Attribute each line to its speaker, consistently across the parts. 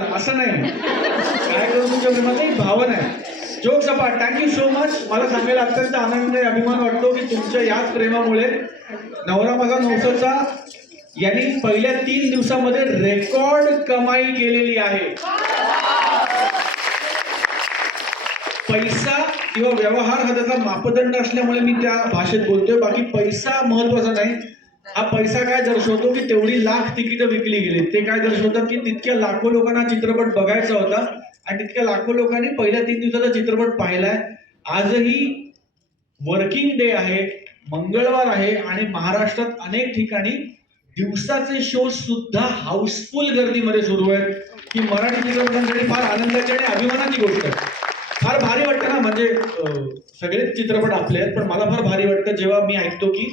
Speaker 1: असं नाही काय करू तुमच्या प्रेमात एक भावना आहे. जोक सपाट थँक्यू सो मच मला सांगायला अत्यंत आनंद आहे अभिमान वाटतो की तुमच्या याच प्रेमामुळे नवरा माझा नवसाचा यांनी पहिल्या तीन दिवसामध्ये रेकॉर्ड कमाई केलेली आहे. पैसा किंवा व्यवहार हा त्याचा मापदंड असल्यामुळे मी त्या भाषेत बोलतोय. बाकी पैसा महत्त्वाचा नाही. हा पैसा काय दर्शवतो की तेवढी लाख तिकीटं विकली गेली. ते काय दर्शवतात की तितक्या लाखो लोकांना चित्रपट बघायचा होता आणि तितक्या लाखो लोकांनी पहिल्या तीन दिवसाचा चित्रपट पाहिलाय. आजही वर्किंग डे आहे मंगळवार आहे आणि महाराष्ट्रात अनेक ठिकाणी दिवसाचे शो सुद्धा हाऊसफुल गर्दीमध्ये सुरू आहेत. ही मराठी चित्रपटांसाठी फार आनंदाची आणि अभिमानाची गोष्ट आहे. फार भारी वाटतं ना म्हणजे सगळेच चित्रपट आपले आहेत पण मला फार भारी वाटतं जेव्हा मी ऐकतो की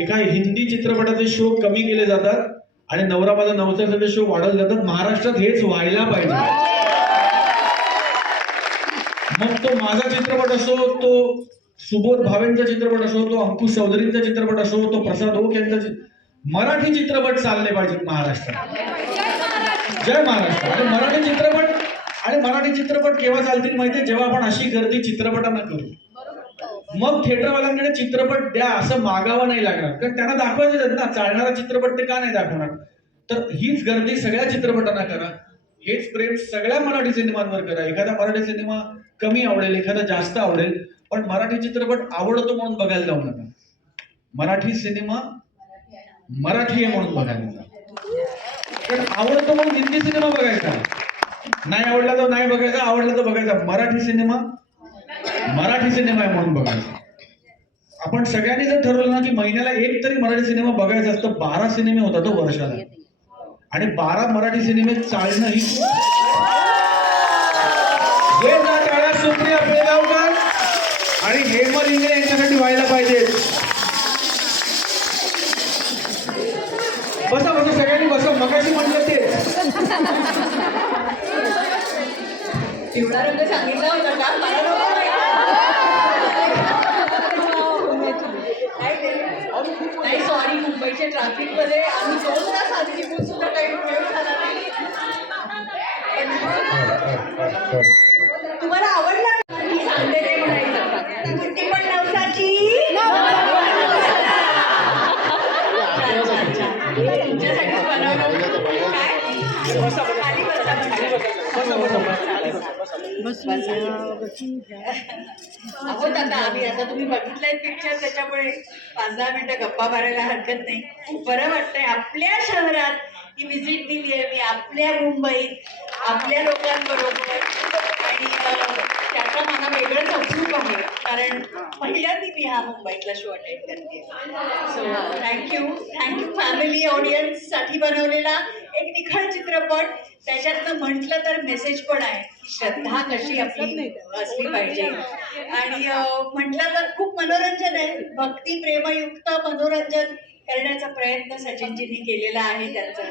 Speaker 1: एका हिंदी चित्रपटाचे शो कमी केले जातात आणि नवरा माझा नवसाचे शो वाढवले जातात. महाराष्ट्रात हेच व्हायला पाहिजे. मग तो माझा चित्रपट असो तो सुबोध भावेंचा चित्रपट असो तो अंकुश चौधरींचा चित्रपट असो तो प्रसाद ओक यांचा मराठी चित्रपट चालले पाहिजेत महाराष्ट्रात. जय महाराष्ट्र. आणि मराठी चित्रपट आणि मराठी चित्रपट केव्हा चालतील माहितीये? जेव्हा आपण अशी गर्दी चित्रपटांना करू. मग थिएटरवाल्यांकडे चित्रपट द्या असं मागावं नाही लागणार. कारण त्यांना दाखवायचे ना चालणारा चित्रपट ते का नाही दाखवणार? तर हीच गर्दी सगळ्या चित्रपटांना करा. हेच प्रेम सगळ्या मराठी सिनेमांवर करा. एखादा मराठी सिनेमा कमी आवडेल एखादा जास्त आवडेल पण मराठी चित्रपट आवडतो म्हणून बघायला जाऊ नका. मराठी सिनेमा मराठी आहे म्हणून बघायला जा. कारण आवडतो म्हणून हिंदी सिनेमा बघायचा. नाही आवडला तर नाही बघायचा आवडला तर बघायचा. मराठी सिनेमा मराठी सिनेमा आहे म्हणून बघायचा. आपण सगळ्यांनी जर ठरवलं ना की महिन्याला एक तरी मराठी सिनेमा बघायचा असतो बारा सिनेमे होतात तो वर्षाला. आणि बारा मराठी सिनेमे चालणं ही सुप्रिया आणि हेमल इंगळे यांच्यासाठी व्हायला पाहिजे. बसा बसा सगळ्यांनी बसा. मगाशी म्हणलं ते
Speaker 2: पिवळा रंग सांगितला होता का मला नको माहिती. नाही सॉरी मुंबईच्या ट्रॅफिकमध्ये आम्ही दोन तास आधी निघून सुद्धा काही उपयोग झाला नाही. बसा. अहो दादा आम्ही आता तुम्ही बघितलंय पिक्चर त्याच्यामुळे पाच दहा मिनिटं गप्पा मारायला हरकत नाही बरं वाटतंय आपल्या शहरात ही व्हिजिट दिली आहे मी आपल्या मुंबईत आपल्या लोकांबरोबर आणि त्याचा त्याचं मला वेगळंच अप्रूप आहे कारण पहिल्यांदा मी हा मुंबईतला शो अटेंड करते. So thank you thank you family ऑडियन्ससाठी बनवलेला एक निखळ चित्रपट. त्याच्यातनं म्हटलं तर मेसेज पण आहे की श्रद्धा कशी आपली असली पाहिजे. आणि म्हटलं तर खूप मनोरंजन आहे. भक्ती प्रेमयुक्त मनोरंजन करण्याचा प्रयत्न सचिनजींनी केलेला आहे त्यांचा.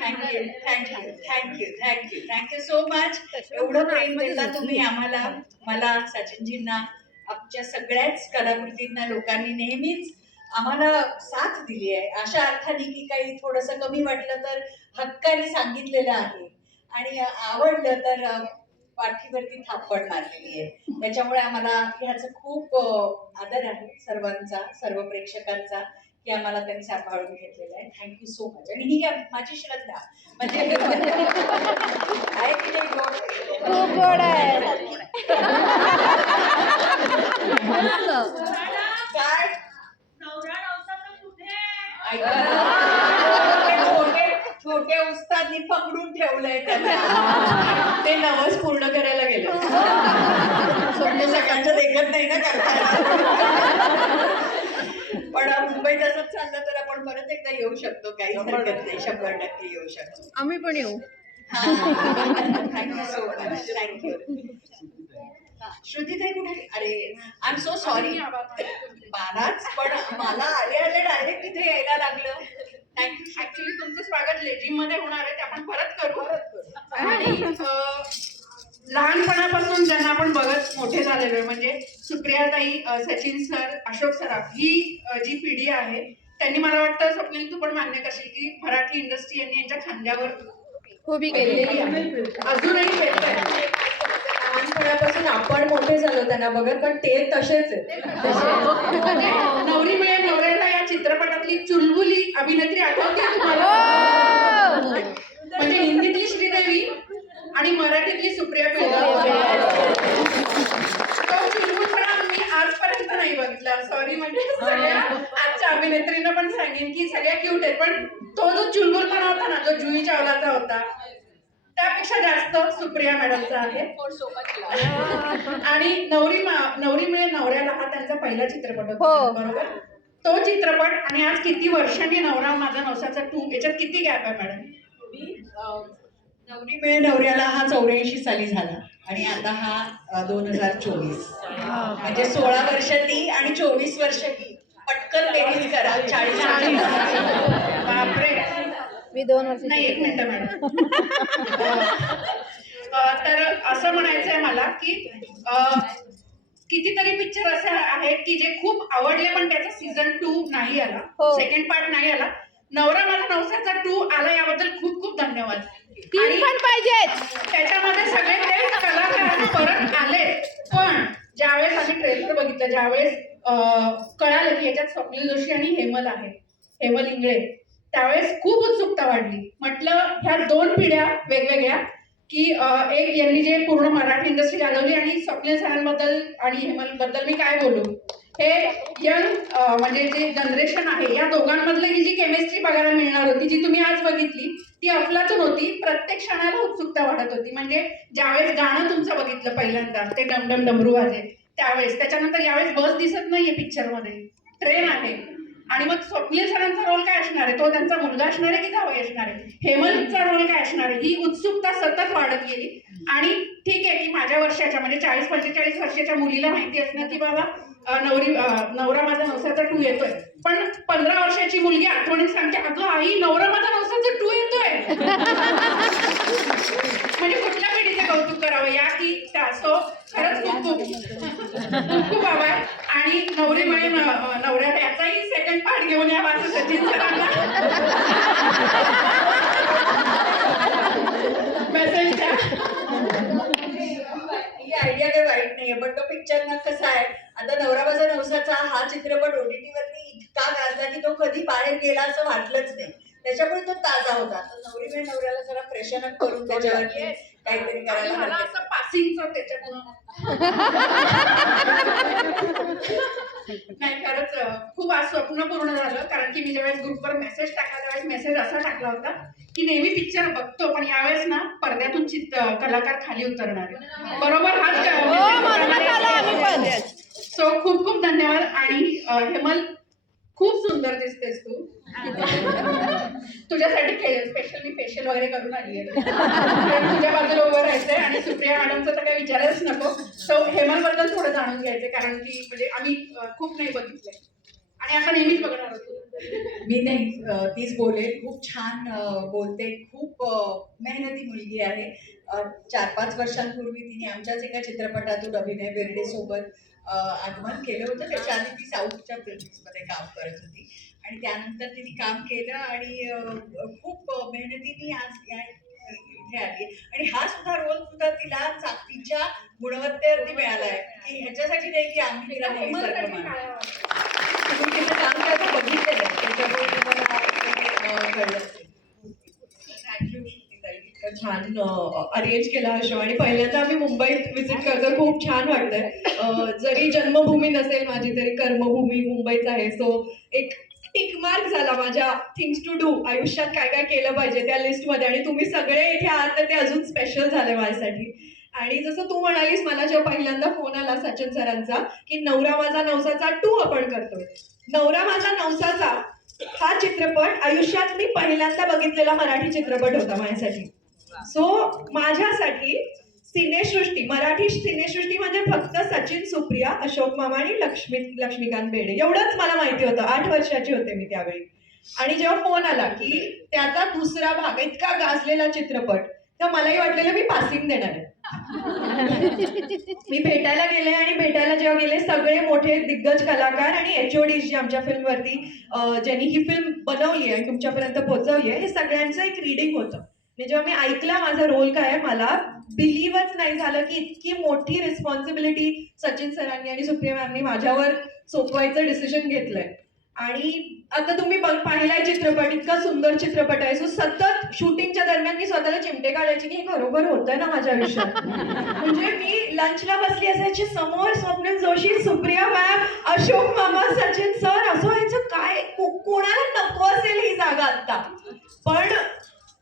Speaker 2: Thank you thank you thank you thank you thank you so much एवढं प्रेम देता तुम्ही आम्हाला. मला सचिनजींना आमच्या सगळ्याच कलाकृतींना लोकांनी नेहमीच आम्हाला साथ दिली आहे. अशा अर्थाने की काही थोडंसं कमी वाटलं तर हक्काने सांगितलेलं आहे. आणि आवडलं तर पाठीवरती थापड मारलेली आहे. त्याच्यामुळे आम्हाला ह्याचं खूप आदर आहे सर्वांचा सर्व प्रेक्षकांचा की आम्हाला त्यांनी सांभाळून घेतलेलं आहे. थँक्यू सो मच आणि ही माझी श्रद्धा. म्हणजे आहे की नाही? गोड
Speaker 3: आहे
Speaker 2: काय
Speaker 4: नवरा नवसाचं कुठे
Speaker 2: ऐका. छोटे छोटे उस्तादनी पकडून ठेवलंय त्यांना. ते नवस पूर्ण करायला गेले. स्वप्न सकाळचं देखत नाही ना करता पण मुंबईत असंच चाललं तर आपण परत एकदा येऊ शकतो. काही हरकत नाही. शंभर टक्के येऊ शकतो.
Speaker 3: आम्ही पण येऊ.
Speaker 2: Thank you so much thank you श्रुतीताई कुठे अरे आय एम सो सॉरी बाराच पण मला आले आले डायरेक्ट इथे यायला लागलं. थँक्यू
Speaker 4: ऍक्च्युली तुमचं स्वागत लेझिममध्ये होणार आहे ते आपण परत करू. आणि लहानपणापासून ज्यांना आपण बघत मोठे झालेलो आहे म्हणजे सुप्रियाताई सचिन सर अशोक सराफ ही जी पिढी आहे त्यांनी मला वाटतं स्वप्नील तू पण मान्य करशील की मराठी इंडस्ट्री यांनी यांच्या खांद्यावर
Speaker 3: उभी केलेली
Speaker 2: केलेली आहे मोठे झालो त्यांना बघत पण ते तसेच आहेत.
Speaker 4: म्हणजे नवरी मिळेल नवऱ्याला या चित्रपटातली चुलबुली अभिनेत्री आठवते म्हणजे हिंदीतली श्रीदेवी आणि मराठीतली सुप्रिया पिल्ला तो चुलबुलपणा मी आजपर्यंत नाही बघितला. सॉरी म्हणजे सगळ्या आजच्या अभिनेत्रीनं पण सांगेन की सगळ्या क्यूट आहेत पण तो जो चुलबुलपणा होता ना जो जुई चावलाचा होता त्यापेक्षा जास्त सुप्रिया मॅडमचा आहे. आणि नवरी मा- नवरी मिळेल नवऱ्याला हा त्यांचा पहिला चित्रपट होता.
Speaker 3: हो.
Speaker 4: बरोबर? तो चित्रपट आणि आज किती वर्षांनी नवरा माझा नवसाचा टू याच्यात किती गॅप आहे मॅडम
Speaker 2: मी, अं, नवरी मिळे नवऱ्याला हा चौऱ्याऐंशी साली झाला. आणि आता हा दोन हजार चोवीस. म्हणजे सोळा वर्ष ती आणि चोवीस वर्ष ही. पटकन बेरीज करा. चाळीस.
Speaker 4: बापरे.
Speaker 3: मी दोन वर्ष
Speaker 4: नाही एक मिनिट मॅडम. तर असं म्हणायचंय मला की अं, कितीतरी पिक्चर असे आहेत की जे खूप आवडले पण त्याचा सीझन टू नाही आला.
Speaker 3: हो.
Speaker 4: सेकंड पार्ट नाही आला. नवरा माझा नवसाचा टू आला याबद्दल खूप खूप धन्यवाद.
Speaker 3: तीन पण पाहिजेत.
Speaker 4: त्याच्यामध्ये सगळे ते कलाकार परत आले. पण ज्यावेळेस आम्ही ट्रेलर बघितलं ज्यावेळेस अं, कळालं की याच्यात स्वप्नील जोशी आणि हेमल आहे हेमल इंगळे. त्यावेळेस खूप उत्सुकता वाढली. म्हटलं ह्या दोन पिढ्या वेगवेगळ्या की एक यांनी जे पूर्ण मराठी इंडस्ट्री चालवली आणि स्वप्नील सरांबद्दल आणि हेमलबद्दल मी काय बोलू? हे यंग म्हणजे जे जनरेशन आहे या दोघांमधलं ही जी केमिस्ट्री बघायला मिळणार होती जी तुम्ही आज बघितली ती अफलातून होती प्रत्येक क्षणाला उत्सुकता वाढत होती. म्हणजे ज्यावेळेस गाणं तुमचं बघितलं पहिल्यांदा ते डमडम डमरू वाजे त्यावेळेस त्याच्यानंतर यावेळेस बस दिसत नाहीये पिक्चरमध्ये ट्रेन आहे. आणि मग स्वप्नील सरांचा रोल काय असणार आहे? तो त्यांचा मुलगा असणार आहे की जावई असणार आहे? हेमंतचा रोल काय असणार आहे? ही उत्सुकता सतत वाढत गेली. आणि ठीक आहे की माझ्या वर्षाच्या म्हणजे चाळीस पंचेचाळीस वर्षाच्या मुलीला माहिती असणार की बाबा नवरी नवरा माझा नवसाचा टू येतोय. पण पंधरा वर्षाची मुलगी आठवणीत सांगते अगं आई नवरा माझा नवसाचा टू येतोय. म्हणजे कुठल्या कौतुक करावं. या की त्या सो खरंच खूप खूप. खूप खूप आभार. आणि नवरी मिळे नवऱ्या याचाही सेकंड पार्ट घेऊन या माझं सचिन सरांना. मेसेज द्या.
Speaker 2: ही आयडिया काही वाईट नाहीये पण तो पिक्चर ना कसा आहे? आता नवरा माझा नवसाचा हा चित्रपट ओटीटी वरती इतका गाजला की तो कधी बाहेर गेला असं वाटलंच नाही. त्याच्यामुळे तो ताजा होता. तर नवरी नवऱ्याला जरा फ्रेशन अप करून त्याच्यावरती काहीतरी करायला
Speaker 4: मला
Speaker 2: हरकत
Speaker 4: असं पासिंगचं त्याच्यातून नाही खरंच अं, खूप आज स्वप्न पूर्ण झालं कारण की मी ज्यावेळेस ग्रुपवर मेसेज टाकला त्यावेळेस मेसेज असा टाकला होता की नेहमी पिक्चर बघतो पण यावेळेस ना पडद्यातून चित कलाकार खाली उतरणार आहे. बरोबर हाच
Speaker 3: हो म्हणूनच आलो आम्ही पण
Speaker 4: सो खूप खूप धन्यवाद. आणि अं, हेमल खूप सुंदर दिसतेस तू. तुझ्यासाठी स्पेशल मी फेशियल वगैरे करून आली आहे तुझ्या बाजूला उभं राहायचंय आणि सुप्रिया मॅडमचं तर काही विचारायलाच नको. सो हेमलबद्दल थोडं जाणून घ्यायचंय कारण की म्हणजे आम्ही खूप नाही बघितलंय. आणि आता नेहमीच बघणार होतो
Speaker 2: मी नाही तीच बोलेल. खूप छान बोलते. खूप मेहनती मुलगी आहे. चार पाच वर्षांपूर्वी तिने आमच्याच एका चित्रपटातून अभिनय बेर्डे सोबत आगमन केलं होतं. त्याच्या आधी ती साऊथच्या फिल्म्समध्ये काम करत होती. आणि त्यानंतर तिने काम केलं आणि खूप मेहनतीने आज या इथे आली. आणि हा सुद्धा रोल सुद्धा तिला तिच्या गुणवत्तेवरती मिळाला आहे. की ह्याच्यासाठी नाही की आम्ही तिला काम करायचं बघितलेलं. त्याच्यामुळे तुम्हाला कळलं असेल.
Speaker 5: थँक्यू श्रुतीताई इतकं छान अरेंज केला हा शो आणि पहिल्यांदा आम्ही मुंबईत व्हिजिट करतो खूप छान वाटतंय. जरी जन्मभूमी नसेल माझी तरी कर्मभूमी मुंबईच आहे. सो एक टिक मार्क झाला माझ्या थिंग्स टू डू आयुष्यात काय काय केलं पाहिजे त्या लिस्टमध्ये आणि तुम्ही सगळे इथे आहात तर ते अजून स्पेशल झाले माझ्यासाठी. आणि जसं तू म्हणालीस मला जेव्हा पहिल्यांदा फोन आला सचिन सरांचा की नवरा माझा नवसाचा टू आपण करतोय. नवरा माझा नवसाचा हा चित्रपट आयुष्यात मी पहिल्यांदा बघितलेला मराठी चित्रपट होता माझ्यासाठी. सो माझ्यासाठी सिनेसृष्टी मराठी सिनेसृष्टी म्हणजे फक्त सचिन सुप्रिया अशोक मामा आणि लक्ष्मी लक्ष्मीकांत बेडे एवढंच मला माहिती होतं. आठ वर्षाची होते मी त्यावेळी. आणि जेव्हा फोन आला की त्याचा दुसरा भाग इतका गाजलेला चित्रपट तर मलाही वाटलेलं मी पासिंग देणार आहे. मी भेटायला गेले आणि भेटायला जेव्हा गेले सगळे मोठे दिग्गज कलाकार आणि एच ओ जी आमच्या फिल्मवरती ज्यांनी ही फिल्म बनवली आहे आणि तुमच्यापर्यंत पोहोचवली आहे हे सगळ्यांचं एक रिडिंग होतं. जेव्हा मी ऐकला माझा रोल काय मला बिलीवच नाही झालं की इतकी मोठी रिस्पॉन्सिबिलिटी सचिन सरांनी आणि सुप्रिया मॅमनी माझ्यावर सोपवायचं डिसिजन घेतलंय. आणि आता तुम्ही पाहिलाय चित्रपट इतका सुंदर चित्रपट आहे. सो सतत शूटिंगच्या दरम्यान मी स्वतःला चिमटे काढायची की हे खरोखर होतंय ना माझ्या आयुष्यात? म्हणजे मी लंचला बसली असायची समोर स्वप्नील जोशी सुप्रिया मॅम अशोक मामा सचिन सर असं व्हायचं काय कोणाला नको असेल ही जागा आता पण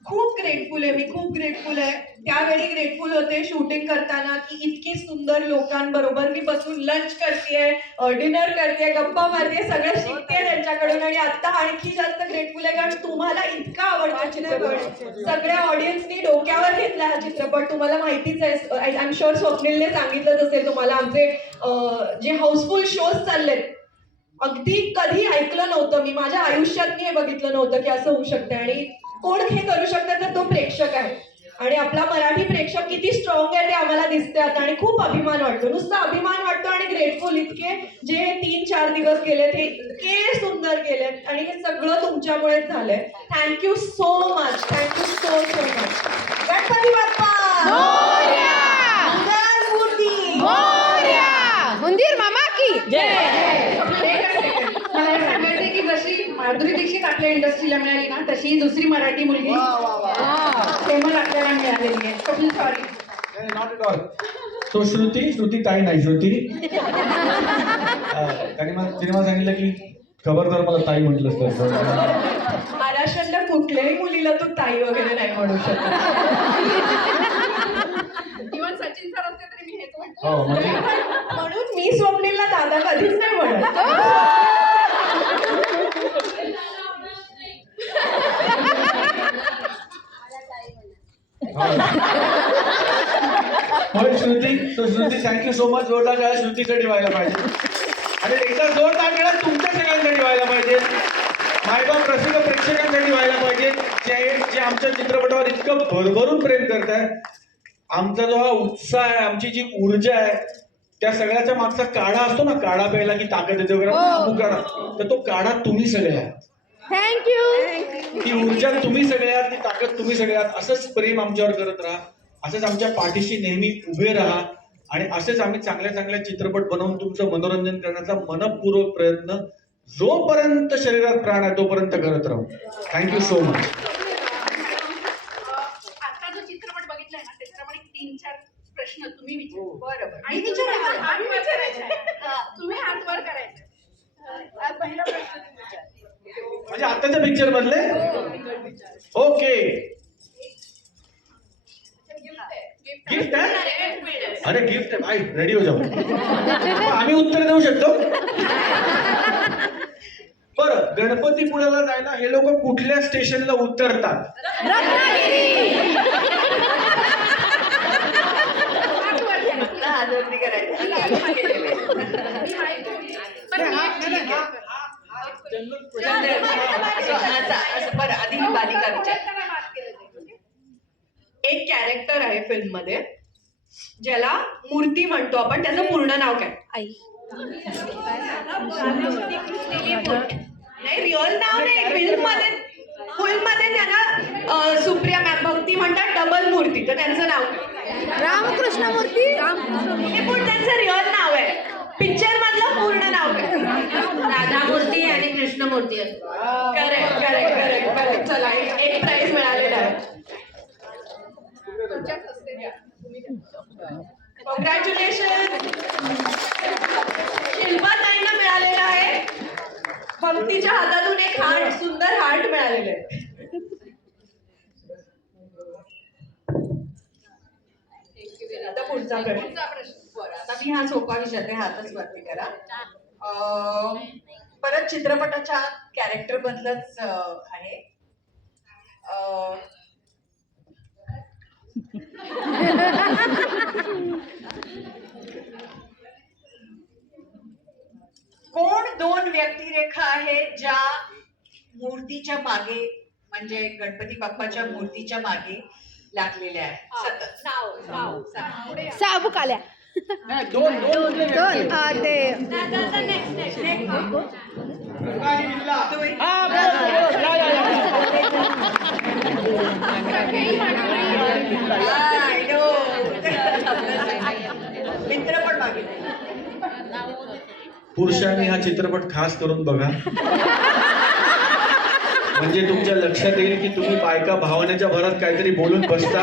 Speaker 5: खूप ग्रेटफुल आहे मी खूप ग्रेटफुल आहे. त्यावेळी ग्रेटफुल होते शूटिंग करताना की इतकी सुंदर लोकांबरोबर मी बसून लंच करतेय डिनर करतेय गप्पा मारते सगळं शिकते त्यांच्याकडून आणि आता आणखी जास्त ग्रेटफुल आहे कारण तुम्हाला इतका आवडतो चित्रपट. सगळ्या ऑडियन्सनी डोक्यावर घेतला हा चित्रपट. तुम्हाला माहितीच आहे आय एम शुअर स्वप्नीलने सांगितलंच असेल तुम्हाला आमचे जे हाऊसफुल शोज चाललेत अगदी कधी ऐकलं नव्हतं मी. माझ्या आयुष्यात मी हे बघितलं नव्हतं की असं होऊ शकतं आणि कोण हे करू शकतं तर तो प्रेक्षक आहे. आणि आपला मराठी प्रेक्षक किती स्ट्रॉंग आहे ते आम्हाला दिसते आता. आणि खूप अभिमान वाटतो. नुसता अभिमान वाटतो आणि ग्रेटफुल इतके जे हे तीन चार दिवस गेलेत हे इतके सुंदर गेलेत आणि हे सगळं तुमच्यामुळेच झालंय. Thank you so much thank you so so much
Speaker 2: Ganpati Bappa!
Speaker 3: मामा की!
Speaker 4: मला हे सांगायचंय की जशी माधुरी दीक्षित आपल्या इंडस्ट्रीला मिळाली ना तशी दुसरी मराठी मुलगी. फेमस आपल्याला मिळालेली आहे. सॉरी
Speaker 1: नॉट एट ऑल तो श्रुती श्रुती ताई नाही श्रुती अं, त्याने मला तिने मला सांगितलं की खबरदार मला ताई म्हटलंस तर
Speaker 5: महाराष्ट्रातल्या कुठल्याही मुलीला तू ताई वगैरे नाही म्हणू शकत.
Speaker 4: इव्हन सचिन सर असते तरी मी हेच म्हणतो.
Speaker 1: हो म्हणजे
Speaker 5: म्हणून मी स्वप्नीलला दादा कधीच नाही म्हणत
Speaker 1: होय श्रुती थँक्यू सो मच जोरदार टाळ्या श्रुतीसाठी व्हायला पाहिजे. आणि एकदा जोरदार टाळ्या तुमच्या सगळ्यांसाठी व्हायला पाहिजे. मायबाप रसिक प्रेक्षकांसाठी व्हायला पाहिजे. जे जे आमच्या चित्रपटावर इतकं भरभरून प्रेम करताय आमचा जो हा उत्साह आहे आमची जी ऊर्जा आहे त्या सगळ्याच्या मागचा काढा असतो ना काढा प्यायला की ताकद येते वगैरे अमुक काढा तर तो काढा तुम्ही सगळे आहात.
Speaker 3: थँक्यू
Speaker 1: ती ऊर्जा तुम्ही सगळे आहात ती ताकद तुम्ही सगळे आहात. असंच प्रेम आमच्यावर करत राहा. असंच आमच्या पाठीशी नेहमी उभे राहा. आणि असेच आम्ही चांगल्या चांगल्या चित्रपट बनवून तुमचं मनोरंजन करण्याचा मनपूर्वक प्रयत्न जोपर्यंत शरीरात प्राण आहे तोपर्यंत करत राहू. थँक्यू सो मच
Speaker 4: आता जो चित्रपट बघितलाय ना त्याच्याप्रमाणे तीन चार प्रश्न तुम्ही विचारा
Speaker 2: बरोबर
Speaker 4: आणि तुम्ही हात वर करायचा आहे. तुम्ही हात वर करायचे हा पहिला प्रश्न तुम्ही विचारा.
Speaker 1: म्हणजे आताच्या पिक्चर मधले ओके गिफ्ट आहे? अरे गिफ्ट आहे भाई रेडी हो जाऊ आम्ही उत्तर देऊ शकतो बरं गणपतीपुळ्याला जायला हे लोक कुठल्या स्टेशनला उतरतात
Speaker 2: ही
Speaker 5: एक कॅरेक्टर आहे फिल्ममध्ये ज्याला मूर्ती म्हणतो आपण त्याचं पूर्ण नाव काय?
Speaker 3: आई.
Speaker 5: नाही रिअल नाव नाही फिल्ममध्ये फिल्ममध्ये त्यांना सुप्रिया मॅम भक्ती म्हणतात डबल मूर्ती. तर त्यांचं नाव
Speaker 3: रामकृष्ण मूर्ती.
Speaker 5: हे पण त्यांचं रिअल नाव आहे. पिक्चर मधलं पूर्ण नाव काय?
Speaker 2: राधामूर्ती आणि Krishnamurthy
Speaker 5: correct correct correct correct चला एक एक प्राइज मिळालेला आहे. कॉंग्रॅच्युलेशन शिल्पा ताईंना मिळालेला आहे. भक्तीच्या हातातून एक हार्ट सुंदर हार्ट मिळालेलं आहे. आता पुढचा प्रश्न.
Speaker 2: आता मी हा सोपा विचारते हातच वरती करा. परत चित्रपटाच्या कॅरेक्टर बदलच अं, आहे. अं, कोण दोन व्यक्तिरेखा आहेत ज्या मूर्तीच्या मागे म्हणजे गणपती बाप्पाच्या मूर्तीच्या मागे लागलेल्या आहेत? सतत.
Speaker 3: आल्या
Speaker 1: दोन दोन
Speaker 3: दोन. ते
Speaker 1: हा, बोल, पुरुषांनी हा चित्रपट खास करून बघा. म्हणजे तुमच्या लक्षात येईल की तुम्ही बायका भावनेच्या भरात काहीतरी बोलून बसता.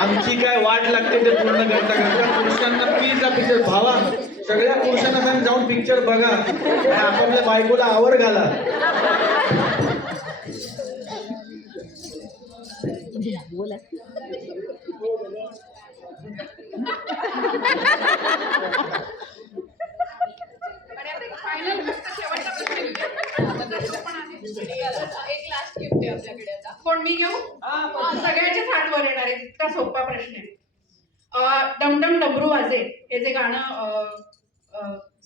Speaker 1: आमची काय वाट लागते ते पूर्ण करता करता पुरुषांना प्लीज हा पिक्चर भावा. सगळ्या पुरुषांना सांग जाऊन पिक्चर बघा. आणि आपापल्या बायकोला आवर घाला.
Speaker 4: आहे.
Speaker 5: एक लास्ट गिफ्ट आहे आपल्याकडे आता
Speaker 4: कोण मी घेऊ? सगळ्यांच्याच हात वर येणार आहे इतका सोपा प्रश्न आहे. अं, डमडम डबरू वाजे हे जे गाणं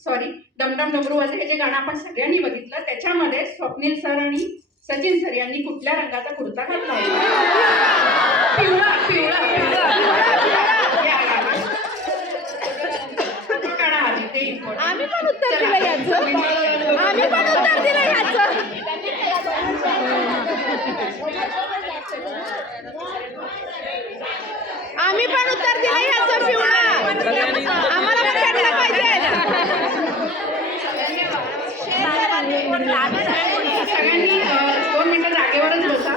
Speaker 4: सॉरी डमडम डबरू वाजे हे जे गाणं आपण सगळ्यांनी बघितलं त्याच्यामध्ये स्वप्नील सर आणि सचिन सर यांनी कुठल्या रंगाचा कुर्ता घातला होता? पिवळा पिवळा.
Speaker 3: आम्ही पण उत्तर. दिलं याचं. आम्ही पण उत्तर दिलं याचं. आम्ही पण उत्तर दिलं याचं पिवळा. आम्हाला पण पाहिजे
Speaker 4: सगळ्यांनी अ, दोन मिनिटं जागेवरच बसा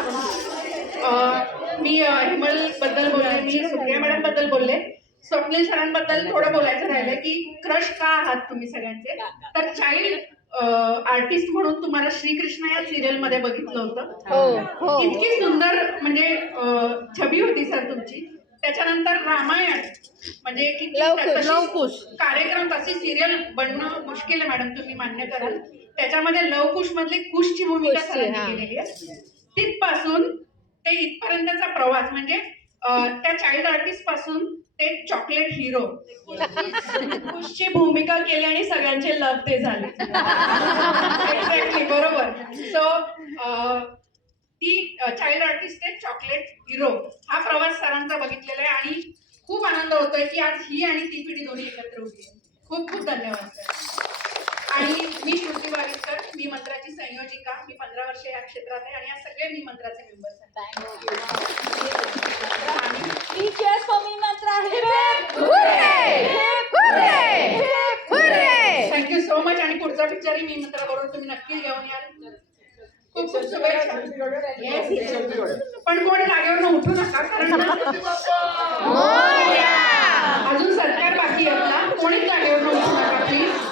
Speaker 4: अ, मी अ, हेमलबद्दल बोलले मी सुप्रिया मॅडमबद्दल बोलले स्वप्नील सरांबद्दल थोडं बोलायचं राहिलं की क्रश का आहात तुम्ही सगळ्यांचे? तर चाइल्ड आर्टिस्ट म्हणून तुम्हाला श्रीकृष्ण या सिरियलमध्ये बघितलं होतं.
Speaker 3: हो हो.
Speaker 4: इतकी सुंदर म्हणजे छबी होती सर तुमची. त्याच्यानंतर रामायण म्हणजे. कार्यक्रम तशी सिरियल बनणं मुश्किल आहे मॅडम तुम्ही मान्य कराल. त्याच्यामध्ये लवकुश मधली कुशची भूमिका सरांनी. केलेली आहे. तिथपासून ते इथपर्यंतचा प्रवास म्हणजे त्या चाइल्ड आर्टिस्टपासून ते चॉकलेट हिरो
Speaker 5: खुशची भूमिका केली आणि सगळ्यांचे लव ते झाले.
Speaker 4: एक्झॅक्टली बरोबर. सो ती चाइल्ड आर्टिस्ट आहे चॉकलेट हिरो हा प्रवास सरांचा बघितलेला आहे आणि खूप आनंद होतोय की आज ही आणि ती पिढी दोन्ही एकत्र होती. खूप खूप धन्यवाद सर आणि मी श्रुती वाडीकर मी मंत्राची संयोजिका मी पंधरा वर्ष या क्षेत्रात आहे आणि या सगळे मी मंत्राचे members thank you so much आणि पुढचा पिक्चरही मी मंत्राबरोबर तुम्ही नक्की घेऊन याल. खूप खूप शुभेच्छा. पण कोणी जागेवर उठू नका कारण
Speaker 3: अजून सरकार बाकी आहे आपला. कोणीच जागेवर उठू नका प्लीज